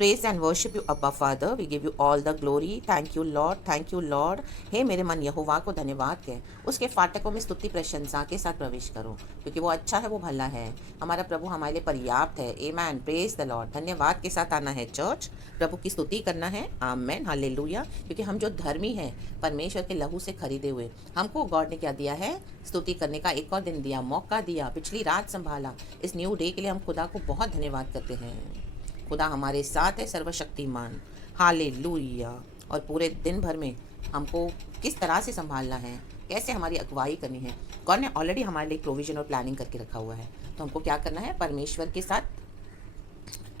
Praise and worship you, Abba Father. We give you all the glory. Thank you, Lord. Thank you, Lord. हे मेरे मन यहोवा को धन्यवाद कह, उसके फाटकों में स्तुति प्रशंसा के साथ प्रवेश करो, क्योंकि वो अच्छा है, वो भला है। हमारा प्रभु हमारे लिए पर्याप्त है। आमेन। Praise the Lord. धन्यवाद के साथ आना है चर्च, प्रभु की स्तुति करना है। Amen, hallelujah. क्योंकि हम जो धर्मी हैं, परमेश्वर के लहू से खरीदे हुए, हमको गॉड ने क्या दिया है? स्तुति करने का एक और दिन दिया, मौका दिया, पिछली रात संभाला। इस न्यू डे के लिए हम खुदा को बहुत धन्यवाद करते हैं। खुदा हमारे साथ है, सर्वशक्तिमान। हालेलुया। और पूरे दिन भर में हमको किस तरह से संभालना है, कैसे हमारी अगुवाई करनी है, गॉड ने ऑलरेडी हमारे लिए प्रोविजन और प्लानिंग करके रखा हुआ है। तो हमको क्या करना है? परमेश्वर के साथ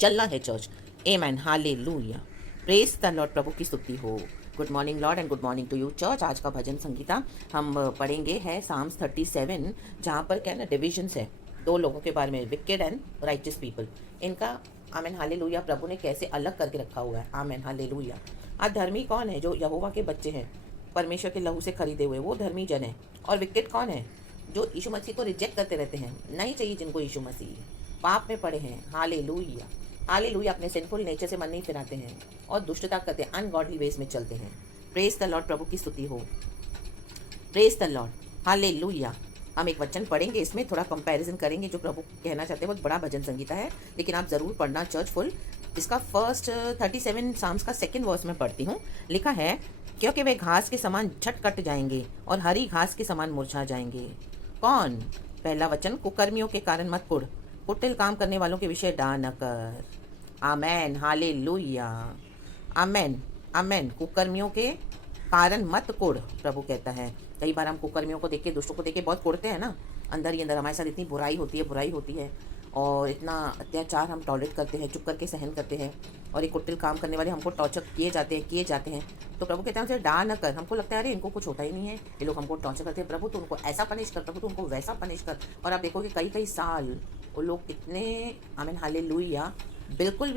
चलना है church. Amen, hallelujah. Praise the Lord. प्रभु की स्तुति हो। Good morning Lord and good morning to you church. आज का भजन संगीता हम पढ़ेंगे है साम्स 37, जहाँ पर क्या है ना, डिविजन्स है दो लोगों के बारे में, विकेड एंड राइचियस पीपल। इनका आमेन हालेलुया प्रभु ने कैसे अलग करके रखा हुआ है। Amen hallelujah. आज धर्मी कौन है? जो यहोवा के बच्चे हैं, परमेश्वर के लहू से खरीदे हुए, वो धर्मी जन है। और विकेट कौन है? जो यीशु मसीह को रिजेक्ट करते रहते हैं, नहीं चाहिए जिनको यीशु मसीह, पाप में पड़े हैं। Hallelujah hallelujah. अपने सिंफुल नेचर से मन नहीं फिराते हैं और दुष्टता करते हैं, अनगॉडली वेज में चलते हैं। Praise the Lord. प्रभु की स्तुति हो। Praise the Lord. हालेलुया। हम एक वचन पढ़ेंगे, इसमें थोड़ा कंपैरिजन करेंगे। जो प्रभु कहना चाहते हैं बहुत बड़ा भजन संगीता है, लेकिन आप ज़रूर पढ़ना चर्च फुल। इसका फर्स्ट 37 साम्स का सेकंड वर्स में पढ़ती हूँ। लिखा है, क्योंकि वे घास के समान झट कट जाएंगे और हरी घास के समान मुरझा जाएंगे। कौन? पहला वचन, कुकर्मियों के कारण मत कुढ़, कुटिल काम करने वालों के विषय डा न कर। Amen hallelujah. आमेन आमेन। कुकर्मियों के कारण मत कुढ़, प्रभु कहता है। कई बार हम कुकर्मियों को देख के, दुष्टों को देख के बहुत कुड़ते हैं ना, अंदर ही अंदर हमारे साथ इतनी बुराई होती है और इतना अत्याचार हम टॉलरेट करते हैं, चुप करके सहन करते हैं, और ये कुटिल काम करने वाले हमको टॉर्चर किए जाते हैं। तो प्रभु कहते हैं हमसे डा न कर। हमको लगता है अरे इनको कुछ होता ही नहीं है, ये लोग हमको टॉर्चर करते हैं, प्रभु तो उनको ऐसा पनिश कर, प्रभु तो उनको वैसा पनिश कर। और आप देखोगे कई कई साल वो लोग कितने, आमीन हालेलुया, बिल्कुल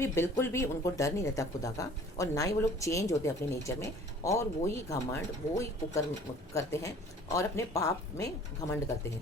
भी उनको डर नहीं रहता खुदा का, और ना ही वो लोग चेंज होते अपने नेचर में, और वो ही घमंड, वो ही कुकर्म करते हैं और अपने पाप में घमंड करते हैं।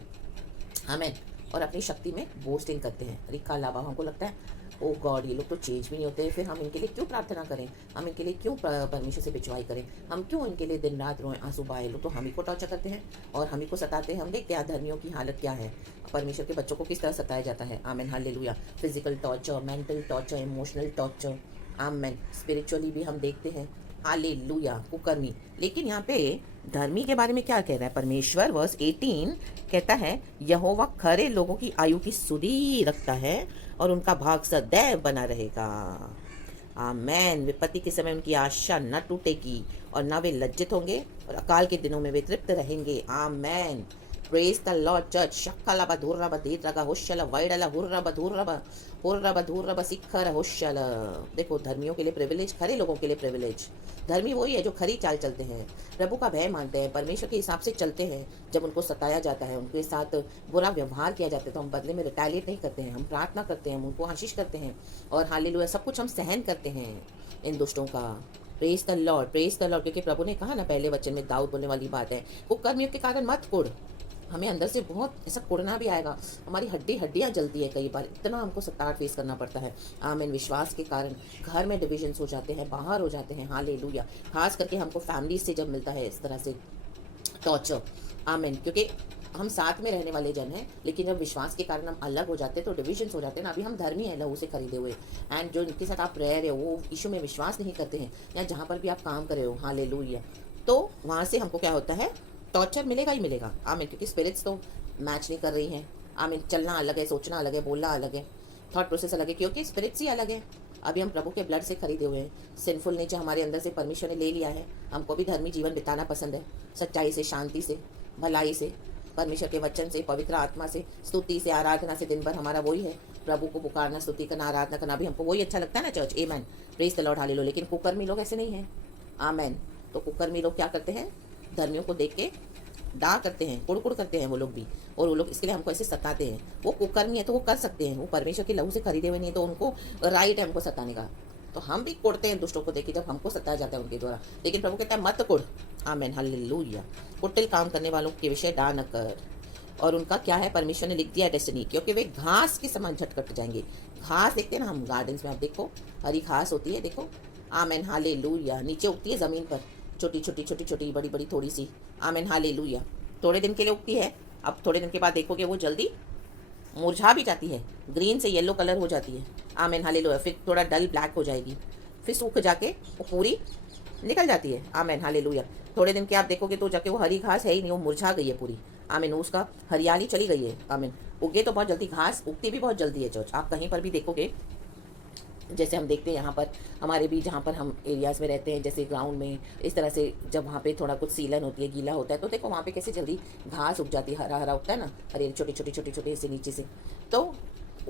हमें और अपनी शक्ति में बोस्टिंग करते हैं। रिका लाभा। हमको लगता है ओ गॉड, ये लोग तो चेंज भी नहीं होते, फिर हम इनके लिए क्यों प्रार्थना करें, हम इनके लिए क्यों परमेश्वर से पिछवाई करें, हम क्यों इनके लिए दिन रात रोएं, आंसू बहाए। लोग तो हम ही को टॉर्चर करते हैं और हम ही को सताते हैं। हम देख क्या धर्मियों की हालत क्या है, परमेश्वर के बच्चों को किस तरह सताया जाता है। Amen hallelujah. Physical torture, mental torture, emotional torture. Amen. Spiritually भी हम देखते हैं। हालेलुया। कुकर्मी। लेकिन यहाँ पे धर्मी के बारे में क्या कह रहा है परमेश्वर? वर्स 18 कहता है, यहोवा खरे लोगों की आयु की सुधि रखता है और उनका भाग सदैव बना रहेगा। आमेन। विपत्ति के समय उनकी आशा न टूटेगी और न वे लज्जित होंगे, और अकाल के दिनों में वे तृप्त रहेंगे। Amen. Praise the Lord church. शक्कला धूर्रा बधीरगा होशल वैडला हुर्रा बधूर्रा सिखर होशल। देखो, धर्मियों के लिए प्रिविलेज, खरे लोगों के लिए प्रिविलेज। धर्मी वही है जो खरी चाल चलते हैं, प्रभु का भय मानते हैं, परमेश्वर के हिसाब से चलते हैं। जब उनको सताया जाता है, उनके साथ बुरा व्यवहार किया जाता है, तो हम बदले में रिटेलिएट नहीं करते हैं, हम प्रार्थना करते हैं, हम उनको आशीष करते हैं, और हालेलुया सब कुछ हम सहन करते हैं इन दुष्टों का। Praise the Lord, praise the Lord. क्योंकि प्रभु ने कहा ना, पहले वचन में दाऊद बोलने वाली बात है, कुकर्मियों के कारण मत कुढ़। हमें अंदर से बहुत ऐसा कुड़ना भी आएगा, हमारी हड्डियाँ जलती है कई बार, इतना हमको सताहट फेस करना पड़ता है। आमीन। विश्वास के कारण घर में डिविजन्स हो जाते हैं, बाहर हो जाते हैं। हालेलुया। खास करके हमको फैमिली से जब मिलता है इस तरह से टॉर्चर। आमीन। क्योंकि हम साथ में रहने वाले जन हैं, लेकिन जब विश्वास के कारण हम अलग हो जाते हैं तो डिविजन्स हो जाते हैं ना। अभी हम धर्मी हैं लहू से खरीदे हुए, एंड जो इनके साथ आप रह रहे हो वो यीशु में विश्वास नहीं करते हैं, या जहाँ पर भी आप काम कर रहे हो, हालेलुया, तो वहाँ से हमको क्या होता है? टॉर्चर मिलेगा ही मिलेगा। आमीन। क्योंकि स्पिरिट्स तो मैच नहीं कर रही हैं। आमीन। चलना अलग है, सोचना अलग है, बोलना अलग है, थॉट प्रोसेस अलग है, क्योंकि स्पिरिट्स ही अलग है। अभी हम प्रभु के ब्लड से खरीदे हुए हैं, सिंफुल नेचर हमारे अंदर से परमेश्वर ने ले लिया है। हमको भी धर्मी जीवन बिताना पसंद है, सच्चाई से, शांति से, भलाई से, परमेश्वर के वचन से, पवित्र आत्मा से, स्तुति से, आराधना से। दिन भर हमारा वही है, प्रभु को पुकारना, स्तुति करना, आराधना करना, भी हमको वही अच्छा लगता है ना church. Amen. Praise the Lord hallelujah. लेकिन कुकर्मी लोग ऐसे नहीं हैं। आमेन। तो कुकर्मी लोग क्या करते हैं? धर्मियों को देख के डा करते हैं, कुड़ करते हैं वो लोग भी, और वो लोग इसके लिए हमको ऐसे सताते हैं। वो कुकर्मी है तो वो कर सकते हैं, वो परमेश्वर के लहू से खरीदे हुए नहीं है, तो उनको राइट है हमको सताने का। तो हम भी कुड़ते हैं दुष्टों को देखिए जब हमको सताया जाता है उनके द्वारा, लेकिन प्रभु कहता है मत कुड़। Amen hallelujah. कुटिल काम करने वालों के विषय डा न कर। और उनका क्या है? परमेश्वर ने लिख दिया डेस्टिनी, क्योंकि वे घास के समान झटकट जाएंगे। घास देखते हैं ना हम गार्डन्स में, आप देखो हरी घास होती है, देखो। Amen hallelujah. नीचे उगती है ज़मीन पर, छोटी छोटी छोटी छोटी, बड़ी बड़ी थोड़ी सी। Amen hallelujah. थोड़े दिन के लिए उगती है, अब थोड़े दिन के बाद देखोगे वो जल्दी मुरझा भी जाती है, ग्रीन से येलो कलर हो जाती है। Amen hallelujah. फिर थोड़ा डल ब्लैक हो जाएगी, फिर सूख जाके वो पूरी निकल जाती है। Amen hallelujah. थोड़े दिन के आप देखोगे तो जाके वो हरी घास है ही नहीं, वो मुरझा गई है पूरी। आमीन, उसका हरियाली चली गई है। आमीन। उगे तो बहुत जल्दी, घास उगती भी बहुत जल्दी है चर्च। आप कहीं पर भी देखोगे, जैसे हम देखते हैं यहाँ पर हमारे भी, जहाँ पर हम एरियाज़ में रहते हैं, जैसे ग्राउंड में, इस तरह से जब वहाँ पे थोड़ा कुछ सीलन होती है, गीला होता है, तो देखो वहाँ पे कैसे जल्दी घास उग जाती है, हरा हरा उगता है ना, हरी छोटी छोटी छोटी छोटी से नीचे से, तो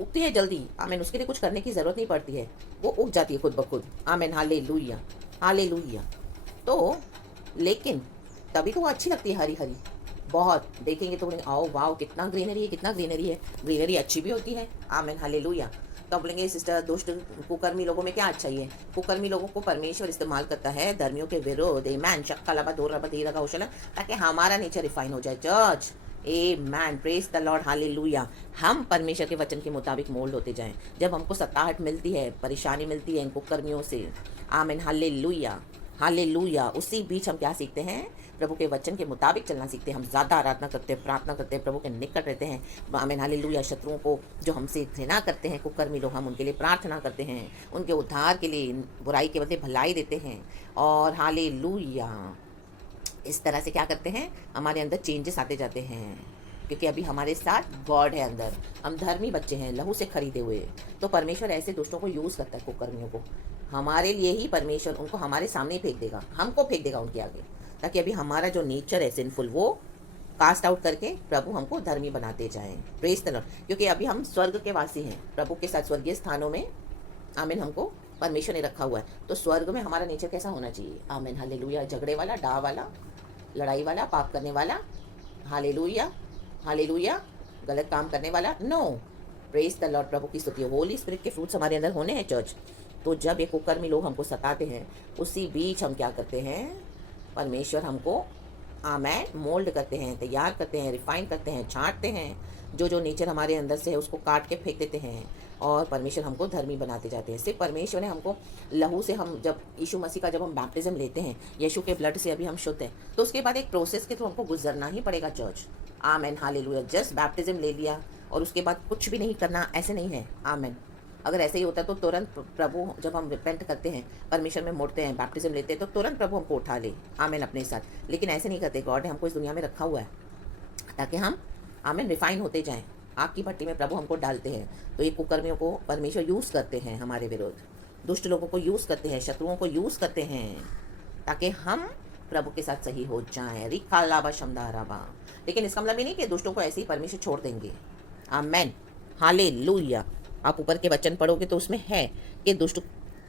उगती है जल्दी। आमीन। उसके लिए कुछ करने की ज़रूरत नहीं पड़ती है, वो उग जाती है खुद ब खुद। आमीन हालेलुया, हालेलुया। तो लेकिन तभी तो वो अच्छी लगती है, हरी हरी बहुत। देखेंगे तो बोलेंगे आओ वाओ कितना ग्रीनरी है, कितना ग्रीनरी है। ग्रीनरी अच्छी भी होती है। आमीन हालेलुया। तो आप बोलेंगे सिस्टर दुष्ट कुकर्मी लोगों में क्या अच्छाई है? कुकर्मी लोगों को परमेश्वर इस्तेमाल करता है धर्मियों के विरोध। मैन शक्का लबा दो रबा दे रखा उशला, ताकि हमारा नेचर रिफाइन हो जाए church. A man, praise the Lord, hallelujah. हम परमेश्वर के वचन के मुताबिक मोल्ड होते जाएं। जब हमको सताहट मिलती है, परेशानी मिलती है इन कुकर्मियों से, आमीन हालेलुया, हालेलुया, उसी बीच हम क्या सीखते हैं? प्रभु के वचन के मुताबिक चलना सीखते हैं। हम ज़्यादा आराधना करते हैं, प्रार्थना करते हैं, प्रभु के निकट रहते हैं। आमीन हालेलुया। शत्रुओं को जो हमसे घृणा करते हैं कुकर्मी लोग, हम उनके लिए प्रार्थना करते हैं, उनके उद्धार के लिए, बुराई के बदले भलाई देते हैं। और हालेलुया, इस तरह से क्या करते हैं? हमारे अंदर चेंजेस आते जाते हैं, क्योंकि अभी हमारे साथ गॉड है अंदर। हम धर्मी बच्चे हैं, लहू से खरीदे हुए। तो परमेश्वर ऐसे दुष्टों को यूज़ करता है, कुकर्मियों को। हमारे लिए ही परमेश्वर उनको हमारे सामने ही फेंक देगा, हमको फेंक देगा उनके आगे, ताकि अभी हमारा जो नेचर है सिंफुल, वो कास्ट आउट करके प्रभु हमको धर्मी बनाते जाएं। Praise the Lord. क्योंकि अभी हम स्वर्ग के वासी हैं, प्रभु के साथ स्वर्गीय स्थानों में। आमीन। हमको परमेश्वर ने रखा हुआ है, तो स्वर्ग में हमारा नेचर कैसा होना चाहिए? आमीन हालेलुया। झगड़े वाला, डा वाला, लड़ाई वाला, पाप करने वाला, हालेलुया, हालेलुया, गलत काम करने वाला, नो। Praise the Lord. प्रभु की स्तुति। होली स्पिरिट के फ्रूट्स हमारे अंदर होने हैं चर्च। तो जब ये कुकर्मी लोग हमको सताते हैं, उसी बीच हम क्या करते हैं? परमेश्वर हमको आमेन मोल्ड करते हैं, तैयार करते हैं, रिफाइन करते हैं, छांटते हैं। जो जो नेचर हमारे अंदर से है उसको काट के फेंक देते हैं, और परमेश्वर हमको धर्मी बनाते जाते हैं। सिर्फ परमेश्वर ने हमको लहू से, हम जब यीशु मसीह का जब हम बैप्टिज्म लेते हैं, यीशु के ब्लड से अभी हम शुद्ध हैं, तो उसके बाद एक प्रोसेस के थ्रू हमको गुजरना ही पड़ेगा church. Amen hallelujah. Just baptism ले लिया और उसके बाद कुछ भी नहीं करना, ऐसे नहीं है। आमेन। अगर ऐसे ही होता तो तुरंत प्रभु, जब हम रिपेंट करते हैं, परमेश्वर में मुड़ते हैं, बैप्टिज्म लेते हैं, तो तुरंत प्रभु हमको उठा ले। आमेन अपने साथ। लेकिन ऐसे नहीं करते। गॉड ने हमको इस दुनिया में रखा हुआ है ताकि हम आमेन रिफाइन होते जाएं। आग की भट्टी में प्रभु हमको डालते हैं। तो ये कुकर्मियों को परमेश्वर यूज़ करते हैं हमारे विरोध, दुष्ट लोगों को यूज़ करते हैं, शत्रुओं को यूज़ करते हैं, ताकि हम प्रभु के साथ सही हो जाएं। रिखा लाबा शमदा राबा। लेकिन इसका मतलब ये नहीं कि दुष्टों को ऐसे ही परमेश्वर छोड़ देंगे। Amen hallelujah. आप ऊपर के वचन पढ़ोगे तो उसमें है कि दुष्ट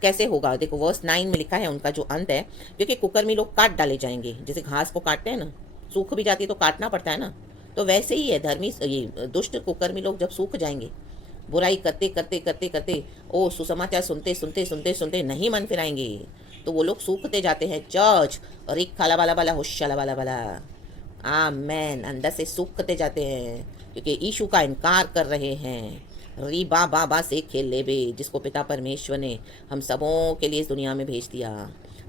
कैसे होगा। देखो वर्स 9 में लिखा है उनका जो अंत है, क्योंकि कुकर्मी लोग काट डाले जाएंगे। जैसे घास को काटते हैं ना, सूख भी जाती है तो काटना पड़ता है ना, तो वैसे ही है धर्मी, ये दुष्ट कुकर्मी लोग जब सूख जाएंगे, बुराई करते करते करते करते, ओ सुसमाचार सुनते सुनते सुनते सुनते नहीं मन फिराएंगे, तो वो लोग सूखते जाते हैं चर्च। और एक खाला वाला वाला होशाला वाला वाला, आमेन, अंदर से सूखते जाते हैं, क्योंकि यीशु का इनकार कर रहे हैं। री बा बाबा से खेल ले बे, जिसको पिता परमेश्वर ने हम सबों के लिए इस दुनिया में भेज दिया।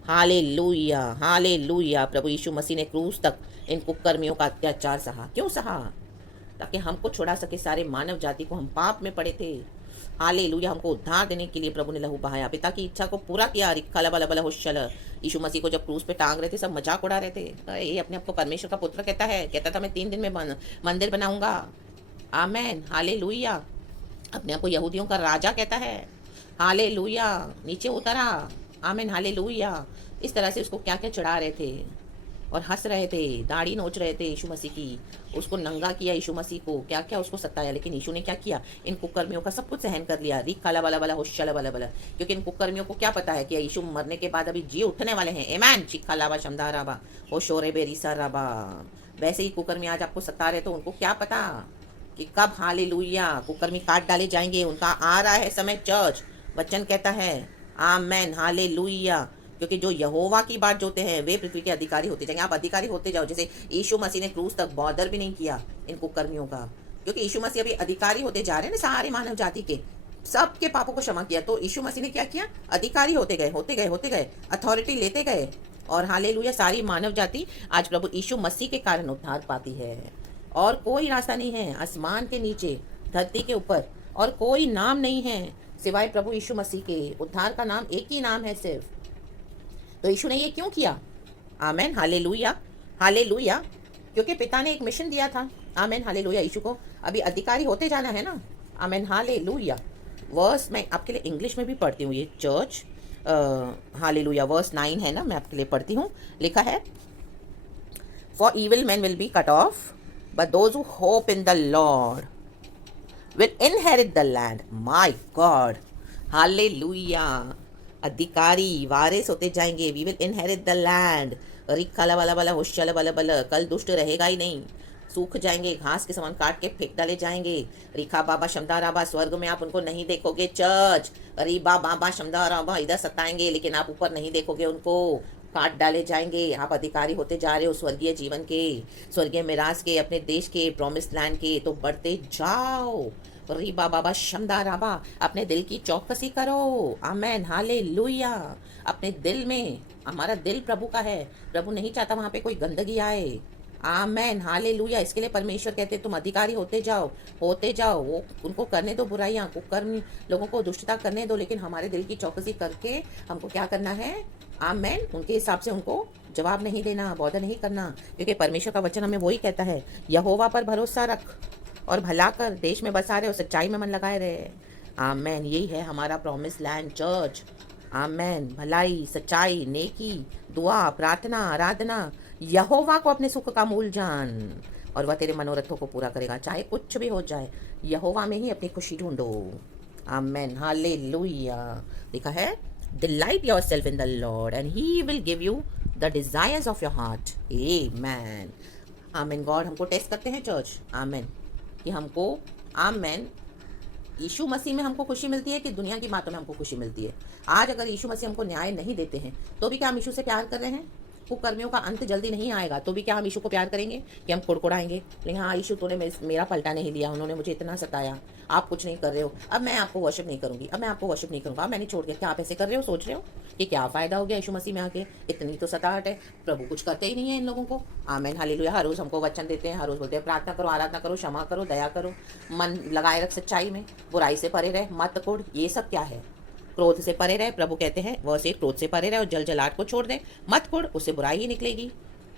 Hallelujah, hallelujah. प्रभु यीशु मसीह ने क्रूस तक इन कुकर्मियों का अत्याचार सहा। क्यों सहा? ताकि हमको छुड़ा सके, सारे मानव जाति को। हम पाप में पड़े थे। हालेलुया। हमको उद्धार देने के लिए प्रभु ने लहू बहाया, पिता की इच्छा को पूरा किया। रिक्खा बला बला होशल। यीशु मसीह को जब क्रूस पे टांग रहे थे, सब मजाक उड़ा रहे थे। ये अपने आप को परमेश्वर का पुत्र कहता था मैं 3 दिन में मंदिर बनाऊंगा। Amen hallelujah. अपने आप को यहूदियों का राजा कहता है। हालेलुया। नीचे उतरा। आमीन हालेलुया। इस तरह से उसको क्या क्या चढ़ा रहे थे और हंस रहे थे, दाढ़ी नोच रहे थे यीशु मसीह की। उसको नंगा किया यीशु मसीह को, क्या क्या उसको सताया। लेकिन यीशु ने क्या किया? इन कुकर्मियों का सब कुछ सहन कर लिया। रिक काला वाला वाला होशाला वाला वाला। क्योंकि इन कुकर्मियों को क्या पता है कि यीशु मरने के बाद अभी जी उठने वाले हैं। एमैन चिक्खा लाबा शमदा राबा हो शोरे बेरीसा राबा। वैसे ही कुकर्मी आज आपको सता रहे, तो उनको क्या पता कि कब हालेलुया कुकर्मी काट डाले जाएंगे। उनका आ रहा है समय चर्च। वचन कहता है आमेन हालेलुया। क्योंकि जो यहोवा की बात जोते हैं वे पृथ्वी के अधिकारी होते जाएंगे। आप अधिकारी होते जाओ, जैसे यीशु मसीह ने क्रूस तक बॉर्डर भी नहीं किया इन कुकर्मियों का। क्योंकि यीशु मसीह अभी अधिकारी होते जा रहे हैं ना सारे मानव जाति के। सबके पापों को क्षमा किया। तो यीशु मसीह ने क्या किया? अधिकारी होते गए, होते गए, होते गए, अथॉरिटी लेते गए, और हालेलुया सारी मानव जाति आज प्रभु यीशु मसीह के कारण उद्धार पाती है। और कोई रास्ता नहीं है आसमान के नीचे, धरती के ऊपर, और कोई नाम नहीं है सिवाय प्रभु यीशु मसीह के। उद्धार का नाम एक ही नाम है सिर्फ। तो यीशु ने ये क्यों किया? आमेन, हालेलुया, हालेलुया। क्योंकि पिता ने एक मिशन दिया था। आमेन, हालेलुया। यीशु को अभी अधिकारी होते जाना है ना। आमेन, हालेलुया। वर्स मैं आपके लिए इंग्लिश में भी पढ़ती हूँ, ये चर्च हालेलुया वर्स 9 है ना, मैं आपके लिए पढ़ती हूँ। लिखा है, for evil men will be cut off, but those who hope in the Lord will inherit the land. My God, hallelujah. अधिकारी वारिस होते जाएंगे, we will inherit the land. रिक्का बला बला होशला बला बला, कल दुष्ट रहेगा ही नहीं, सूख जाएंगे, घास के समान काट के फेंक डाले जाएंगे। रिखा बाबा शमदा राबा, स्वर्ग में आप उनको नहीं देखोगे चर्च। रीबा बाबा शमदा राबा इधर सताएंगे, लेकिन आप ऊपर नहीं देखोगे उनको, काट डाले जाएंगे। आप अधिकारी होते जा रहे हो स्वर्गीय जीवन के, स्वर्गीय मिराज के, अपने देश के, प्रॉमिस लैंड के। तो बढ़ते जाओ। रीबा बाबा शमदा राबा, अपने दिल की चौकसी करो। आमेन, हालेलुया। अपने दिल में, हमारा दिल प्रभु का है, प्रभु नहीं चाहता वहाँ पे कोई गंदगी आए। आमेन, हालेलुया। इसके लिए परमेश्वर कहते तुम अधिकारी होते जाओ, होते जाओ। वो उनको करने दो बुराइयां, कुकर्म लोगों को दुष्टता करने दो, लेकिन हमारे दिल की चौकसी करके हमको क्या करना है? आमेन, उनके हिसाब से उनको जवाब नहीं देना, बौद्ध नहीं करना, क्योंकि परमेश्वर का वचन हमें वही कहता है, यहोवा पर भरोसा रख और भला कर, देश में बसा रहे और सच्चाई में मन लगाए रहे। आमेन, यही है हमारा प्रॉमिस लैंड चर्च। आमेन, भलाई, सच्चाई, नेकी, दुआ, प्रार्थना, आराधना। यहोवा को अपने सुख का मूल जान और वह तेरे मनोरथों को पूरा करेगा, चाहे कुछ भी हो जाए। यहोवा में ही अपनी खुशी ढूंढो। आमेन, हालेलुया। लिखा है, delight yourself in the Lord and he will give you the desires of your heart. Amen, amen. God हमको टेस्ट करते हैं चर्च। आमेन, कि हमको, आमेन, यीशु मसीह में हमको खुशी मिलती है कि दुनिया की बातों में हमको खुशी मिलती है। आज अगर यीशु मसीह हमको न्याय नहीं देते हैं तो भी क्या हम यीशु से प्यार कर रहे हैं? कुकर्मियों का अंत जल्दी नहीं आएगा तो भी क्या हम यीशु को प्यार करेंगे? कि हम कुड़कुड़ाएंगे, लेकिन हाँ यीशु तूने मेरा पलटा नहीं लिया, उन्होंने मुझे इतना सताया, आप कुछ नहीं कर रहे हो, अब मैं आपको वर्शिप नहीं करूंगी, अब मैं आपको वर्शिप नहीं करूंगा, अब मैंने छोड़ दिया। क्या आप ऐसे कर रहे हो? सोच रहे हो कि क्या फ़ायदा हो गया यीशु मसीह में आके? इतनी तो सताहट है, प्रभु कुछ करते ही नहीं है इन लोगों को। आमेन, हालेलुया। हर रोज़ हमको वचन देते हैं, हर रोज़ बोलते हैं प्रार्थना करो, आराधना करो, क्षमा करो, दया करो, मन लगाए रख सच्चाई में, बुराई से परे रहे, मत कोड़। ये सब क्या है? क्रोध से परे रहे। प्रभु कहते हैं वह से क्रोध से परे रहे और जल जलाहट को छोड़ दें, मत कोड़, उससे बुराई ही निकलेगी।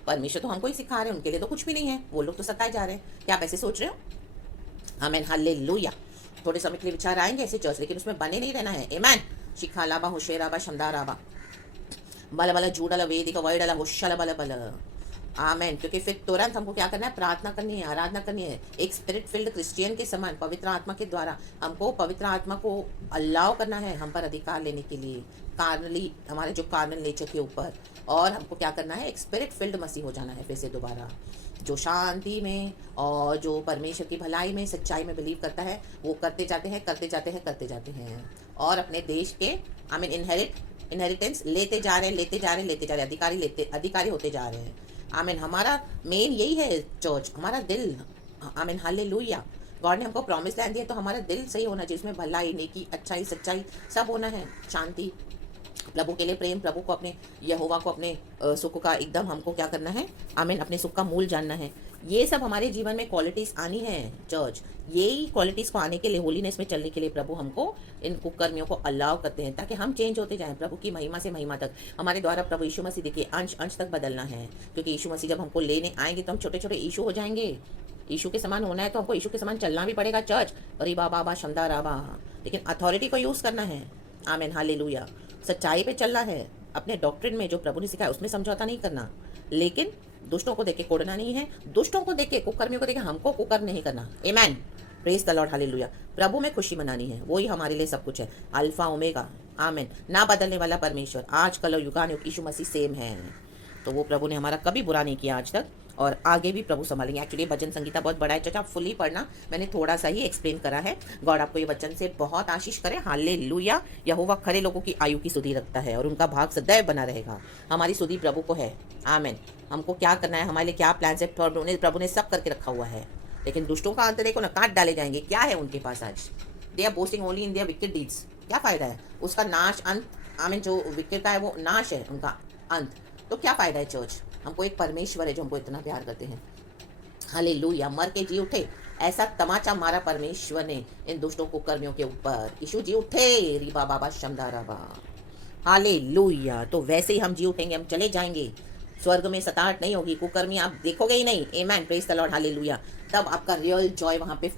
परमेश्वर तो हमको ही सिखा रहे हैं, उनके लिए तो कुछ भी नहीं है, वो लोग तो सताए जा रहे हैं। क्या आप ऐसे सोच रहे हो? आमेन, हालेलुया। थोड़े समय के लिए विचार आएंगे ऐसे चर्च, लेकिन उसमें बने नहीं रहना है। आमेन, शिखालाबा होशेराबा शमदाराबा बल बल जूडल वेदिक वैडल होशल बल बल। आमेन, क्योंकि फिर तुरंत हमको क्या करना है? प्रार्थना करनी है, आराधना करनी है, एक स्पिरिट फिल्ड क्रिश्चियन के समान पवित्र आत्मा के द्वारा हमको पवित्र आत्मा को अलाउ करना है हम पर अधिकार लेने के लिए, कार्नली, हमारे जो कार्नल नेचर के ऊपर। और हमको क्या करना है? एक स्पिरिट फिल्ड मसीह हो जाना है फिर से दोबारा, जो शांति में और जो परमेश्वर की भलाई में, सच्चाई में बिलीव करता है, वो करते जाते हैं, करते जाते हैं, करते जाते हैं, और अपने देश के आमीन इनहेरिटेंस लेते जा रहे हैं, लेते जा रहे हैं, लेते जा रहे हैं, अधिकारी होते जा रहे हैं। आमीन, हमारा मेन यही है चर्च, हमारा दिल। आमीन, हालेलुया। गॉड ने हमको प्रॉमिस लैंड दिया तो हमारा दिल सही होना चाहिए, इसमें भलाई, नेकी, अच्छाई, सच्चाई सब होना है, शांति, प्रभु के लिए प्रेम, प्रभु को अपने, यहोवा को अपने सुख का एकदम हमको क्या करना है? आमीन, अपने सुख का मूल जानना है। ये सब हमारे जीवन में क्वालिटीज़ आनी है चर्च। यही क्वालिटीज़ को आने के लिए, होलीनेस में चलने के लिए प्रभु हमको इन कुकर्मियों को अलाउ करते हैं, ताकि हम चेंज होते जाएं प्रभु की महिमा से महिमा तक। हमारे द्वारा प्रभु यीशु मसीह देखिए अंश अंश तक बदलना है, क्योंकि यीशु मसीह जब हमको लेने आएंगे तो हम छोटे छोटे यीशु हो जाएंगे। यीशु के समान होना है तो हमको यीशु के समान चलना भी पड़ेगा चर्च। अरे बाबा शमदा राबा, लेकिन अथॉरिटी को यूज़ करना है। आमीन, हालेलुया। सच्चाई पे चलना है, अपने डॉक्ट्रिन में जो प्रभु ने सिखाया उसमें समझौता नहीं करना, लेकिन दुष्टों को देख के कोड़ना नहीं है, दुष्टों को देख के, कुकर्मियों को देख के हमको कुकर्म नहीं करना। आमेन, प्रेज द लॉर्ड, हालेलुया। प्रभु में खुशी मनानी है, वही हमारे लिए सब कुछ है, अल्फा ओमेगा। आमीन, ना बदलने वाला परमेश्वर, आज कल और युगानुयुग यीशु मसीह सेम है। तो वो प्रभु ने हमारा कभी बुरा नहीं किया आज तक, और आगे भी प्रभु संभालेंगे। एक्चुअली भजन संगीता बहुत बड़ा है चर्च, आप फुली पढ़ना, मैंने थोड़ा सा ही एक्सप्लेन करा है। गॉड आपको ये वचन से बहुत आशीष करे। हालेलुया। यहोवा खरे लोगों की आयु की सुधि रखता है और उनका भाग सदैव बना रहेगा। हमारी सुधि प्रभु को है। आमीन। हमको क्या करना है, हमारे लिए क्या प्लान है, प्रभु ने सब करके रखा हुआ है, लेकिन दुष्टों का अंत देखो ना, काट डाले जाएंगे। क्या है उनके पास आज? They are boasting only in their wicked deeds. क्या फ़ायदा है उसका नाश, अंत, आई मीन जो विकेड का है वो नाश है उनका अंत। तो क्या फ़ायदा है चर्च? हमको एक परमेश्वर है जो हमको इतना प्यार करते हैं। हालेलुया, मर के जी उठे, ऐसा तमाचा मारा परमेश्वर ने इन दुष्टों को कर्मियों के ऊपर। यीशु जी उठे, रिबा बाबा शमदा रबा। हालेलुया, तो वैसे ही हम जी उठेंगे, हम चले जाएंगे स्वर्ग में, सताहट नहीं होगी, कुकर्मी आप देखोगे ही नहीं। आमेन, प्रेज द लॉर्ड, हालेलुया। तब आपका रियल जॉय वहाँ पे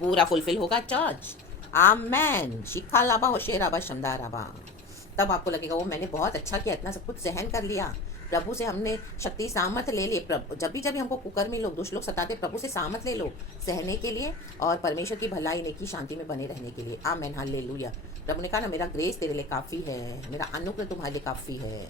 पूरा फुलफिल होगा चर्च। आमेन, शिखा लाबा होशे राबा शमदा राबा। तब आपको लगेगा वो मैंने बहुत अच्छा किया, इतना सब कुछ सहन कर लिया, प्रभु से हमने शक्ति सामर्थ ले ली। प्रभु जब भी हमको कुकर्मी लोग, दुष्ट लोग सताते, प्रभु से सामर्थ ले लो सहने के लिए और परमेश्वर की भलाई, नेकी, शांति में बने रहने के लिए। आमेन, हालेलुया। प्रभु ने कहा ना, मेरा ग्रेस तेरे लिए काफ़ी है, मेरा अनुग्रह तुम्हारे लिए काफ़ी है।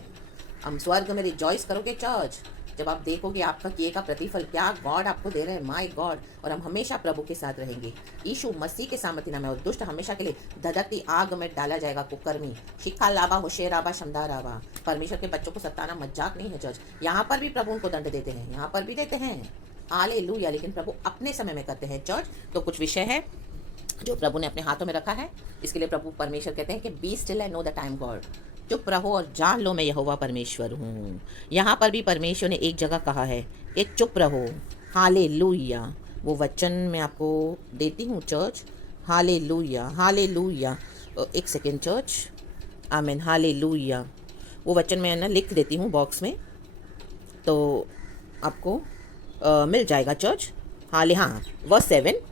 हम स्वर्ग में रिजॉइस करोगे चर्च, जब आप देखोगे आपका किए का प्रतिफल क्या गॉड आपको दे रहे हैं, माय गॉड। और हम हमेशा प्रभु के साथ रहेंगे, यीशु मसीह के सामर्थ्य नाम है। और दुष्ट हमेशा के लिए धधकती आग में डाला जाएगा, कुकर्मी, शिखा लाबा होशे राबा शमदा राबा। परमेश्वर के बच्चों को सताना मजाक नहीं है चर्च। यहाँ पर भी प्रभु उनको दंड देते हैं, यहाँ पर भी देते हैं, हालेलुया, लेकिन प्रभु अपने समय में करते हैं चर्च। तो कुछ विषय है जो प्रभु ने अपने हाथों में रखा है, इसके लिए प्रभु परमेश्वर कहते हैं कि be still and know the time God. चुप रहो और जान लो मैं यहोवा परमेश्वर हूँ। यहाँ पर भी परमेश्वर ने एक जगह कहा है कि चुप रहो, हालेलुया। वो वचन मैं आपको देती हूँ चर्च, हालेलुया, हालेलुया। एक सेकेंड चर्च, आमीन, हालेलुया। वो वचन मैं ना लिख देती हूँ बॉक्स में, तो आपको मिल जाएगा चर्च। हाँ, वर्स 7,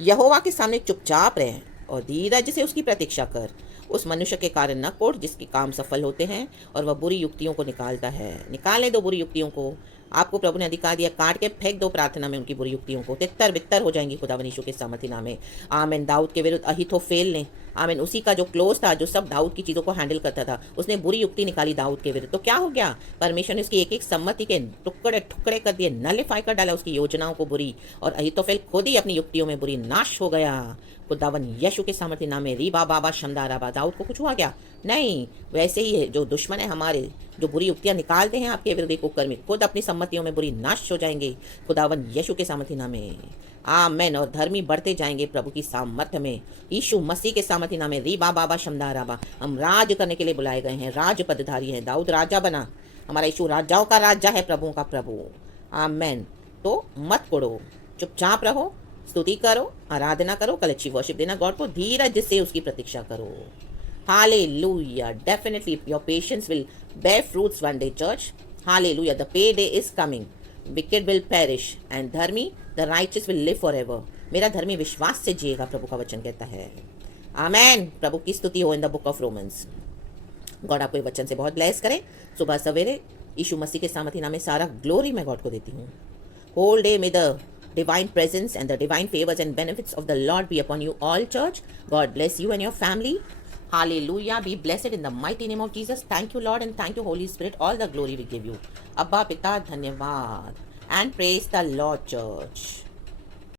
यहोवा के सामने चुपचाप रहे और धीरज से उसकी प्रतीक्षा कर। उस मनुष्य के कारण न कोट जिसके काम सफल होते हैं और वह बुरी युक्तियों को निकालता है। निकालने दो बुरी युक्तियों को, आपको प्रभु ने अधिकार दिया, काट के फेंक दो प्रार्थना में उनकी बुरी युक्तियों को, तितर बितर हो जाएंगी खुदावन यीशु के सामर्थ्य नाम में। आमीन। दाऊद के विरुद्ध अहीतोफेल ने, आमीन, उसी का जो क्लोज था, जो सब दाऊद की चीज़ों को हैंडल करता था, उसने बुरी युक्ति निकाली दाऊद के विरुद्ध। तो क्या हो गया? परमेश्वर ने उसकी एक एक सम्मति के टुकड़े टुकड़े कर दिए, नलिफाई कर डाला उसकी योजनाओं को बुरी, और अहीतोफेल खुद ही अपनी युक्तियों में बुरी नाश हो गया। खुदावन यीशु के सामर्थ्य नाम में। रीबा बाबा शमदा राबा। दाऊद को कुछ हुआ क्या? नहीं। वैसे ही है जो दुश्मन है हमारे, जो बुरी युक्तियां निकालते हैं आपके विरुद्ध, कुकर्मी खुद अपनी सम्मतियों में बुरी नाश हो जाएंगे खुदावन यीशु के सामर्थ्य नाम में। आमेन। और धर्मी बढ़ते जाएंगे प्रभु की सामर्थ्य में, यीशु मसीह के सामर्थ्य नाम में। रीबा बाबा शमदा राबा। हम राज करने के लिए बुलाए गए हैं, राज पदधारी हैं। दाऊद राजा बना, हमारा यीशु राजाओं का राजा है, प्रभुओं का प्रभु। आमेन। तो मत कोड़ो, चुपचाप रहो, स्तुति करो, आराधना करो, कल अच्छी वर्शिप देना गॉड को, धीरज से उसकी प्रतीक्षा करो। Hallelujah. Definitely your patience will bear fruits one day, church. Hallelujah. The payday is coming. Wicked will perish and dharmi, the righteous will live forever. मेरा धर्मी विश्वास से जिएगा, प्रभु का वचन कहता है। आमेन। प्रभु की स्तुति हो in the book of Romans. God आपको ये वचन से बहुत ब्लेस करे। सुबह सवेरे यीशु मसीह के सामर्थ्य नाम में सारा ग्लोरी मैं गॉड को देती हूँ। होल डे में the divine presence and the divine favors and benefits of the Lord be upon you all, church. God bless you and your family. Hallelujah. Be blessed in the mighty name of Jesus. Thank you, Lord, and thank you, Holy Spirit. All the glory we give you. Abba, Pita, धन्यवाद. And praise the Lord, church.